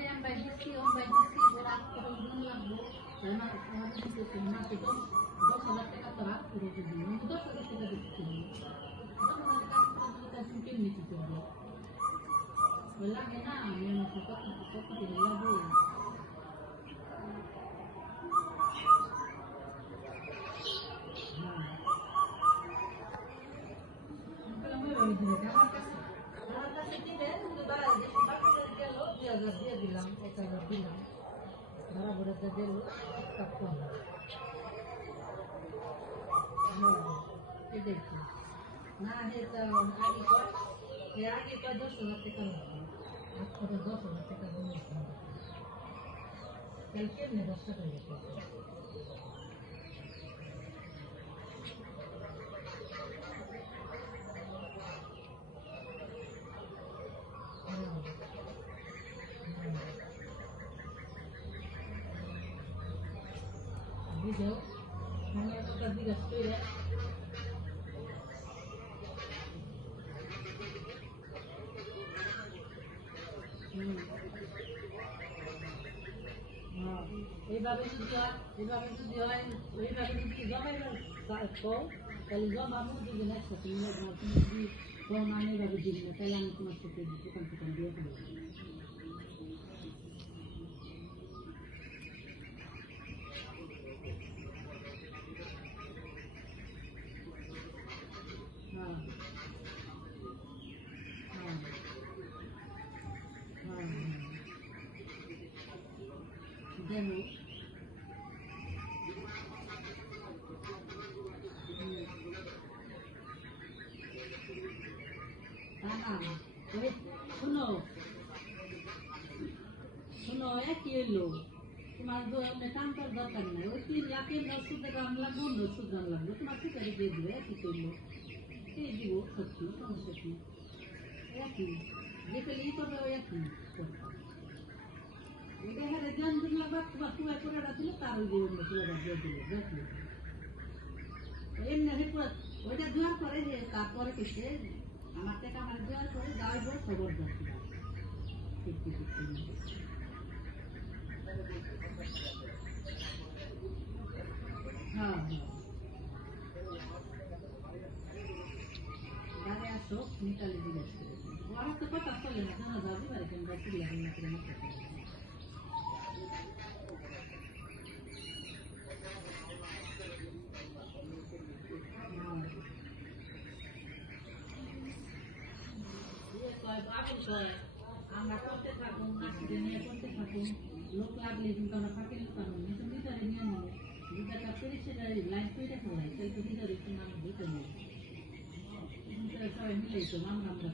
yang Mbak Jiski, Om Mbak Jiski orang kerudung lah Karena harus itu kenal itu, itu salah kita terang kerudung. Itu harus kita bikin. Itu menurutkan kita mungkin di situ Bu. Belakangnya yang kita kita kita ದಿಲ್ ಕಪ್ಪು ಹೌದು ಇದೈತಿ ನಾ ಹೇಳ್ತಾ ಆಗಿಪ್ಪ ಆಗಿಪ್ಪ ದೋಸೆ ಮತ್ತೆ ಕಲ್ಲು ಹಾಕ್ತಾರೆ ದೋಸೆ ಮತ್ತೆ ಕಲ್ಲು ಕಲ್ಕೇನೆ ದೋಸೆ ಕಲಿಬೇಕು বুঝো আমি একটা জিজ্ঞাসা করে হুম। হ্যাঁ, এইভাবে যদি হয় এইভাবে যদি হয় এইভাবে যদি জমাই কও তাহলে জমাবো যদি না একসাথে মিলে দাও তুমি যদি কম মানে এইভাবে দিবি না তাহলে আমি তোমার সাথে দোকান টোকান দিয়ে Demi. Tana, wait, सुनो सुनो एक ये लो तुम्हारे दो मेटान पर दरकार नहीं वो तीन लाख के दस को तक हम लोग दोनों दस को जान लगे तुम्हारे करीब दे दिए ऐसी तो लो ये भी वो सकती हूँ कौन सकती है एक ही ये कल ये तो एक ही ওইটা জোয়ার করে যে তারপরে কেসে আমার টাকা আমার জোয়ার করে যাওয়ার পর খবর ঠিক হ্যাঁ হ্যাঁ আসো নিকালে জিজ্ঞেস করে ওরা তো কথা চলে না জানা যাবে বারে কেন আমরা করতে থাকব নাসিদের নিয়ে করতে থাকব লোক লাগলে কিন্তু আমরা ফাঁকি লোক পারব কিন্তু ভিতরে নিয়ম হবে ভিতরটা তিরিশে লাইফ পেটে খাওয়াই কিন্তু ভিতরে কিন্তু আমরা ভিতরে সবাই মিলে তো আমরা আমরা